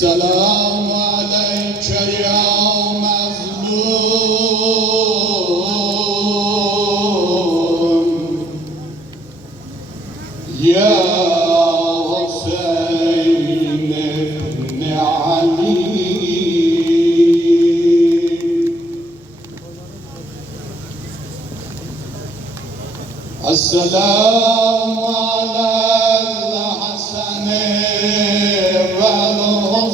السلام عليك يا مظلوم يا حسين بن علي السلام على الحسن والحسين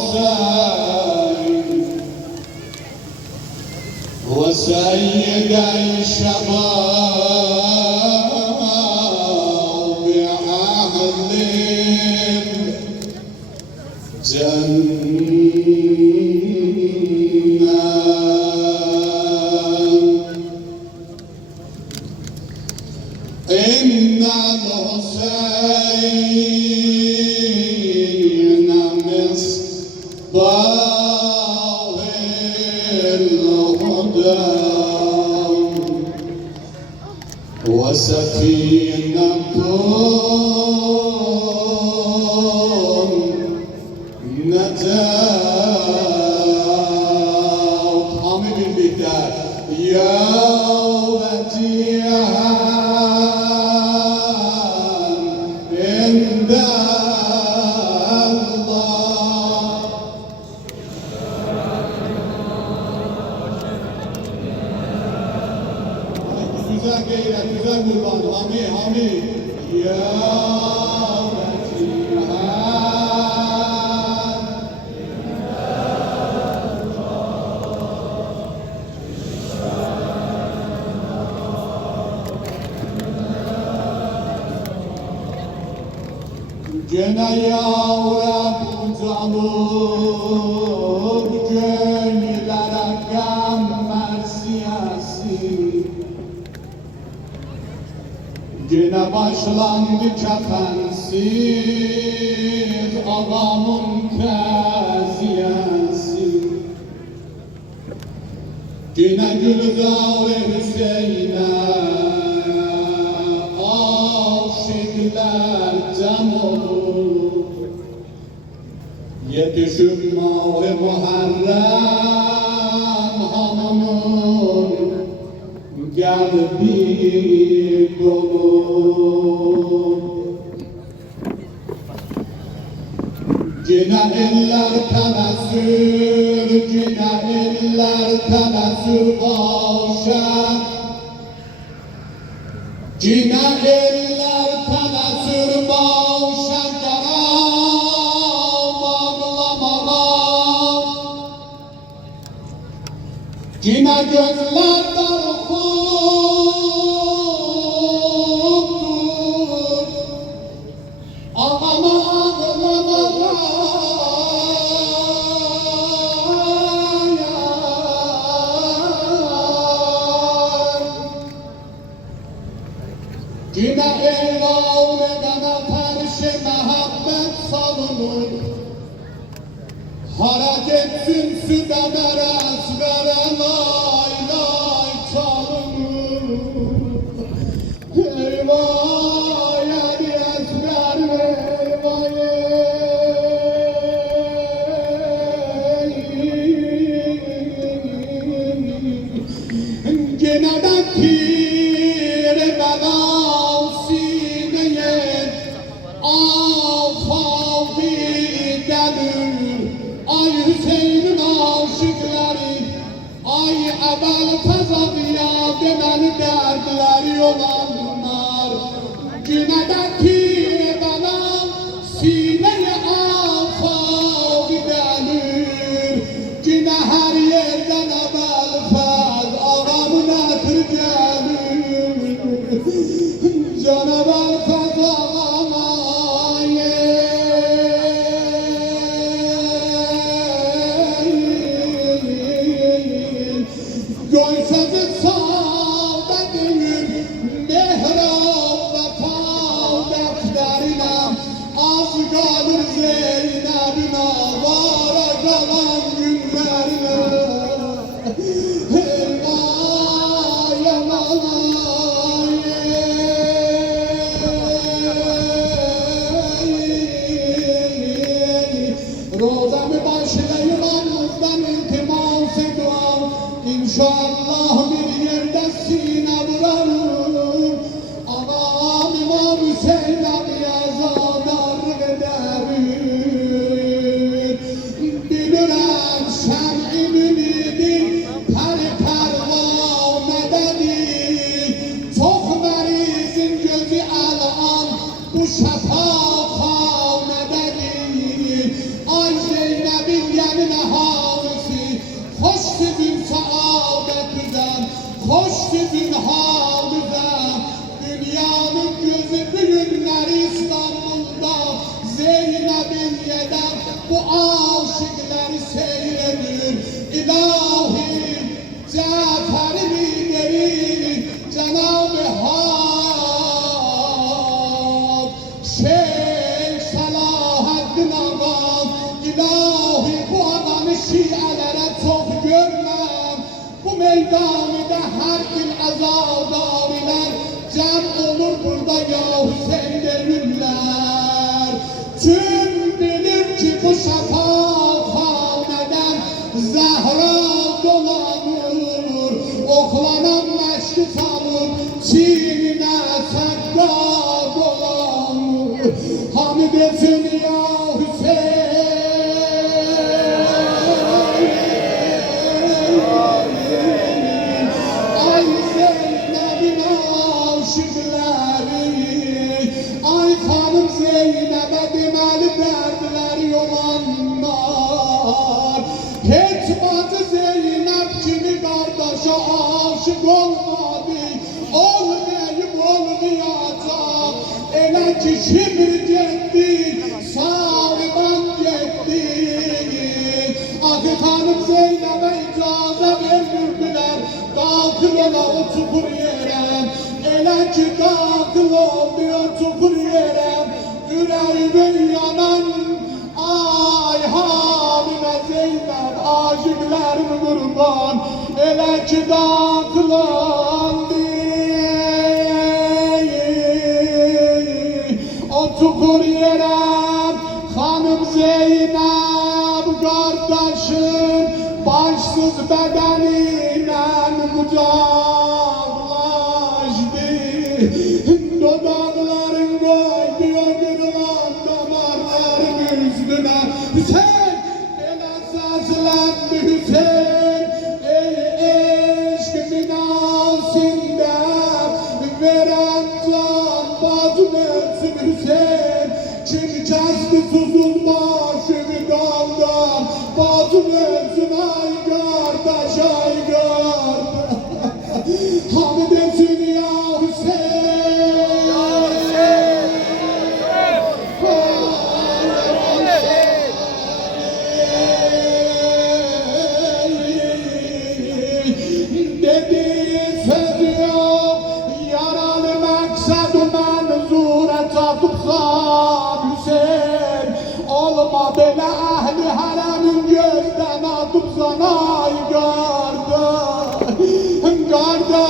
وسيد الشباب أهل الجنة إن الحسين مصباح الهدى وسفينة نجاة Amin birlikte Ya Vecihan İndallah Güzel geyret, güzel kurban Hami, Hami Ya Gene yavrab ucalır gönüllere gammer siyasi Gene başlandı kefensiz ağamın teziyesi Gene Gülzar-ı Hüseyin'e aşıklar cem olur Yetişim Mah-ı Muharrem hanımın geldi dolu Yine eller tenezzül, yine eller tenezzül başar Yine eller tenezzül başar bağlamadan Yine gözler darhuttur Ağama ağlamadan Yine eyvalmedana karşı mehabbet salınır Hareketsin südemere esvere lay lay çalınır Eyvah yedi esver eyvah Yine de pir belal sineye afavi gelir Ay Hüseyin'in aşıkları Ay evvel tezadiye demeli derdiler yolanlar Yine de pir belal sineye afavi gelir Yine her yerden evvel fez ağamın etir gelir Canavar fez ağama Göysezi sağda değil, mehrab ve fal defter sizden iltimas ediyorum. İnşallah bir yerde sine vurarım. Anam İmam Hüseyin abiye zadar ederim. Bilirəm şəm'i ümidi pervanədir. Çox mərizin gözü əlan bu şəfaxanədir. Ay Zeynəbin yemin əhalisi, xoş sizin saadətüzəm, xoş sizin halüzəm. Dünyanın gözü bugünləri İstanbul'da Zeynəbin yedəm bu aşıkları seyredir. İlahi Cafer'imi verir Cenab-ı Hak. Şeyh Salahaddin ağam, ilahi bu adamı şiəlere çok görmem. Bu meydanında her gün azadaviler cem olur burada ya Hüseyin derürler. Tüm bilir ki bu şəfaxanədən Zəhra dolanır. Oxlanan məşki salır, çiğninə sədda dolanır. Hamid etsin ya Hüseyin. Ay Zeynəbin aşıqları, ay xanım Zeynəbə deməli dərdləri olanlar. Heç bacı Zeynəb kimi qardaşa aşık olmadı, olmayıb olmayacaq. Elə ki şimdi getdi, sağlıqdan getdi. Axı xanım Zeynəbə icazə vermirdilər, daxil ola o çukur yerə. Elə ki daxil oldu o çukur yerə, ürəyimin yanan ay halimə Zeynəb, aşıqlərim qurban. Elə ki daxil oldu o çukur yerə, xanım Zeynəb qardaşım başsız bədəninlə qucaqlaşdı. Dodaqların qoydu o qırılan damarların üstünə. Hüseyin belə səsləndi Hüseyin, ey eşq binasında verən can bacım etsin Hüseyin. Kim kəsdi susuz başını daldan, bacım etsin ay qardaş, ay qardaş. Hamid etsin ya Hüseyin. Ya Hüseyin. Dediği söz yok, yaralı məqsəd mənzurə çatıbsan Hüseyin. Olma belə əhli hərəmin gözdən atıbsan ay qardaş. Qardaş,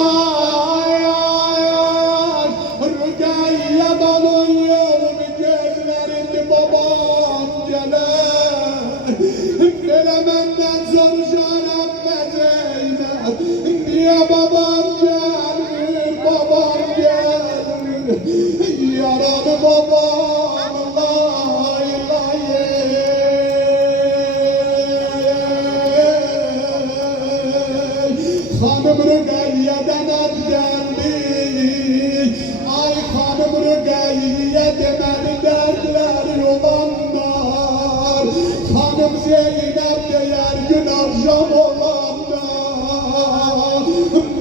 Rüqəyyə dolayım gözlərində babam gələr. Belə məndən soruşaram Zeynəb, niyə babam gəlmir, babam gəlmir. Yaralı babam lay lay. Xanım Rüqəyyədən ad gəldi, ay xanım Rüqəyyə deməli dərdləri olanlar. Xanım Zeynəb deyər gün akşam olanlar.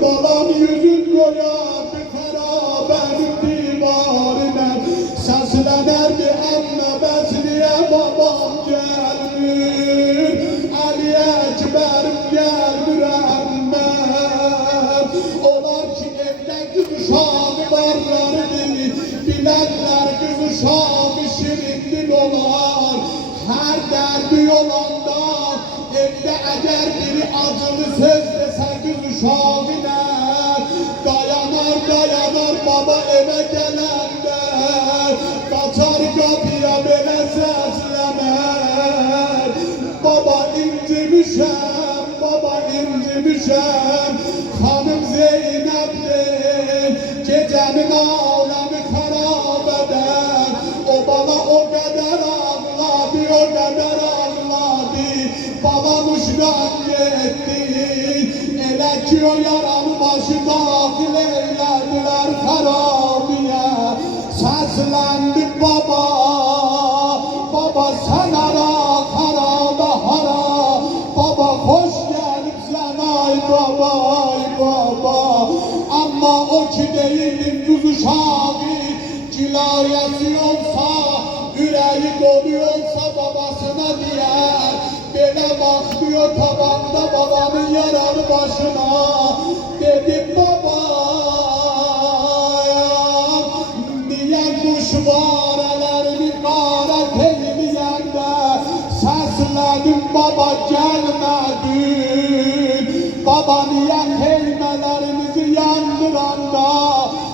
Balam yüzün qoyar bir xərabənin divarına, səslənərdi əmmə bəzliyə babam gəlmir, Əli Əkbərim gəlmir əmmə. Onlar ki evdə qız uşağı varlarını bilənlər, qız uşağı şirindin olar. Hər dərdi olanda evdə əgər biri acılı söz desə qız uşağına, dayanar dayanar baba evə gələndə, qaçar qapıya belə səsləmər. Baba incimüşəm düşmüşem Hanım Zeynep'dir Gecenin alemi harap eder O bana o kadar ağladı O kadar ağladı Babam uçtan gitti Elə ki o yaranı başı dahil eylediler harabiye Seslendi baba Baba sen ara harabe hara Baba hoş gelipsen ay baba ay baba Ama o ki değildim düz uşağı Cilayeti olsa yüreği doluyorsa babasına diyer Bele bakmıyor tabanda babanın yaralı başına Dedim baba niye kuş varelerini garet eyleyende Sesledim baba gelmedin Baba niye heymelerimizi yandıranda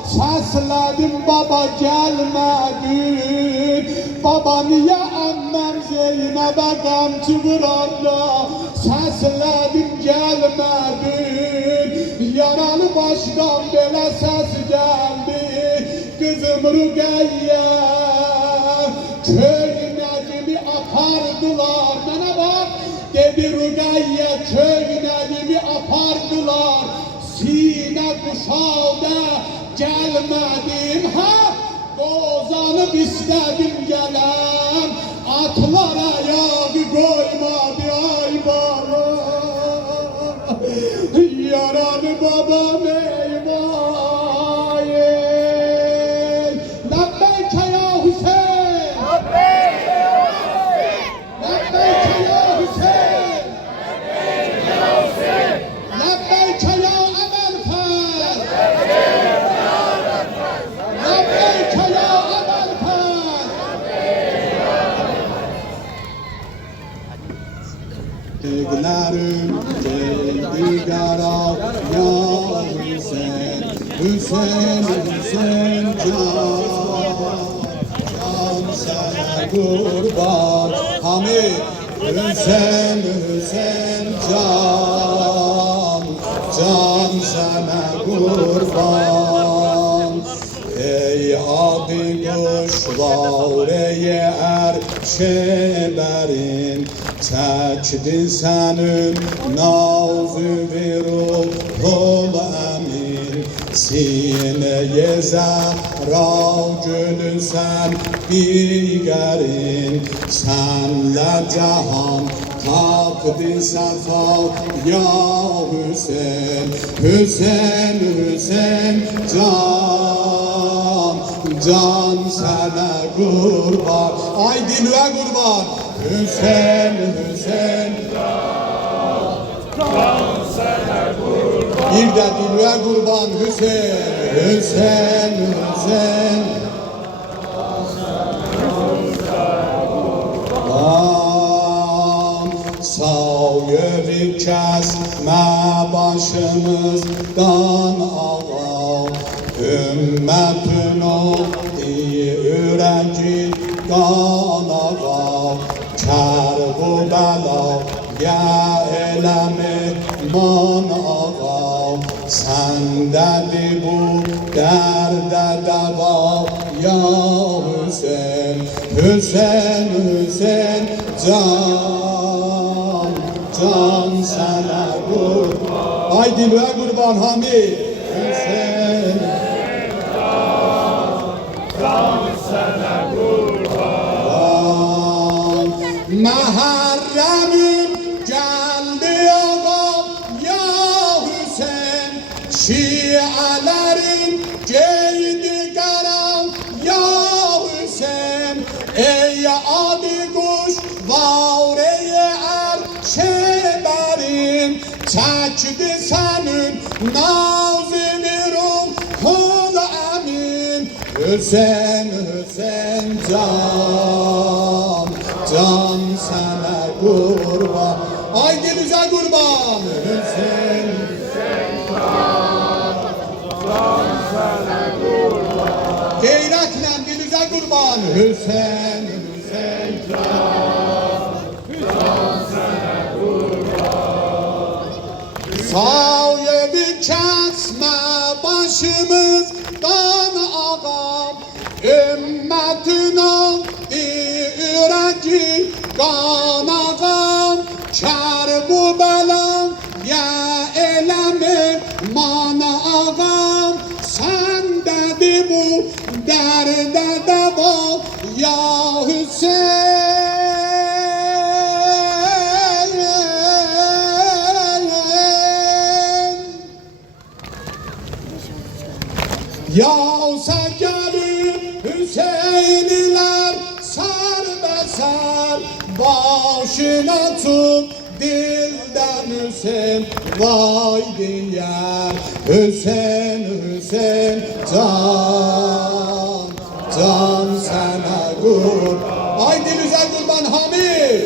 Sesledim baba gelmedin Baba niye annem Zeynep'e kamçı vuranda Sesledim gelmedin Yaralı baştan belə ses geldi Kızım Rüqeyye Köynəgimi apardılar Bana bak dedi Rüqeyye Köynəgimi apardılar Sine kuşağda gelmedim ha Ozanıp istedim gelen Atlar ayağı koymadı ay baba Yaralı babam eyvah Lebbeyke ya Hüseyin Lebbeyke ya Hüseyin Lebbeyke ya Emelfer Lebbeyke ya Emelfer Deglerim geldi gara ya Hüseyin Hüseyin Hüseyin can sana kurban Hamid Hüseyin Hüseyin can sana kurban Ey adi kuşlar ey erşelerin Çəkdi sənin nazı bir ruhul əmin Sinəyə zəhra gülü sən digərin Sənlə cahan tapdı səfa ya Hüseyin Hüseyin Hüseyin can sənə qurban Ay dilvə qurban Hüseyin Hüseyin can sana kurban Bir de dilve kurban Hüseyin Hüseyin Hüseyin Sağ yeri kesme başımızdan ağa Ümmetin oldu yüreği kan ağa Kerbela ya elemi man ağa Sendedi bu derde deva ya Hüseyin Hüseyin Hüseyin can sana kurban Ay dilve kurban Hamid Hüseyin can sana kurban Muharrem'im geldi ağam ya Hüseyin Şialerin giydi karam ya Hüseyin Ey adi kuş var ey erşelerin Çəkdi senin nazını ruhul emin Hüseyin Hüseyin can sana kurban Ay dilüze kurban Hüseyin can sana kurban Geyretle dilüze kurban Hüseyin Hüseyin can sana kurban Sayevi kesme başımızdan ağam, ümmetin al yüreği kan ağam. Kerbu belam ya elemi mana ağam, sen dedi bu derde deva ya Hüseyin. Ya sevgili Hüseyinliler serbesar, başına tut dilden Hüseyin vay diye. Hüseyin Hüseyin can, can sana kur. Haydi güzel kurban Hamid.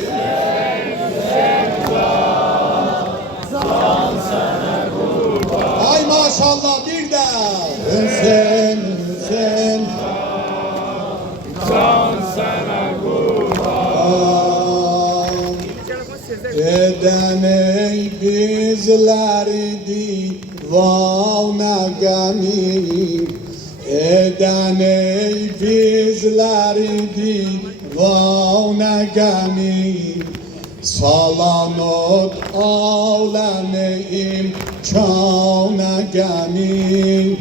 Can sana kurban. Ay maşallah bir de. Hüseyin Hüseyin can sana kurban. Eden ey bizleri divane gami, eden ey bizleri divane gami. Salanot aleme imkana gami.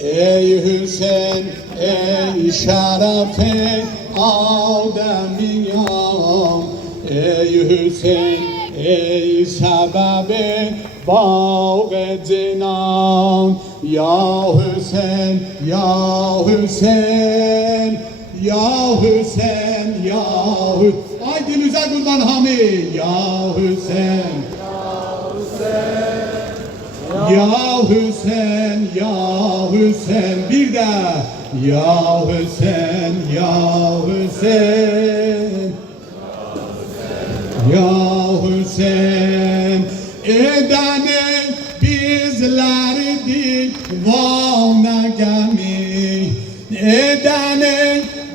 Ey Hüseyin ey şerefe ademiyam, ey Hüseyin ey sebebi bağ-ı cinan. Ya Hüseyin ya Hüseyin ya Hüseyin ya Hüseyin. Haydi güzel kurban Hamid. Ya Hüseyin ya Hüseyin ya Hüseyin bir de. Ya Hüseyin ya Hüseyin ya Hüseyin. Edeni bizleri divane gami, edeni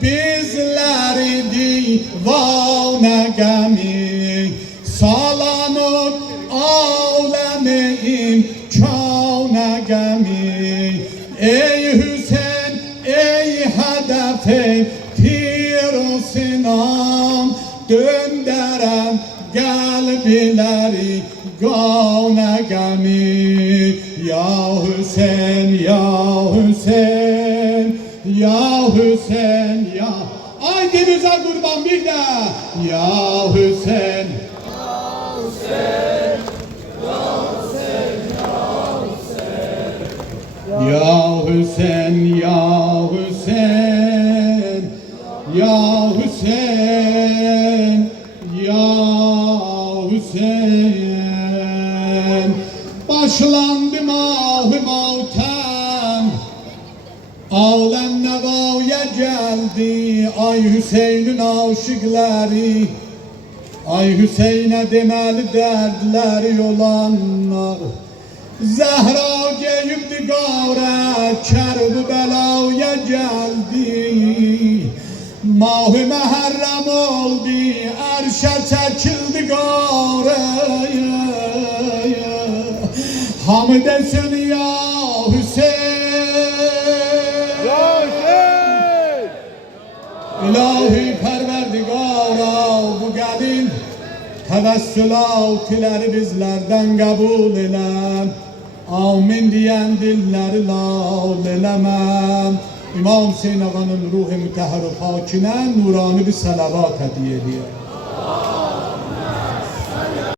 bizleri divane gami. Salanut aleme imkana gami. Ey Hüseyin ey hedefe tir sinan, döndüren kalpleri gane gami. Ya Hüseyin ya Hüseyin ya Hüseyin ya. Haydi güzel kurban bir de. Ya Hüseyin ya Hüseyin ya Hüseyin ya Hüseyin ya Hüseyin ya Hüseyin. Başlandı mah-ı mavtem, alem nevaya geldi. Ay Hüseyin'in aşıkları, ay Hüseyin'e demeli derdleri olanlar. Zehra geyip digare kerb belaya geldi. Mah-ı Muharrem oldu, erşe çekildi gare. Hamd etsin ya Hüseyin ya Hüseyin. İlahi perverdigara bu gelin tevessülatleri bizlerden kabul eylem. Amin diyen dilleri lal eylemem. İmam Hüseyin Ağa'nın ruhu mütehhir-i pakine nurani bir salavat hediye ediyor.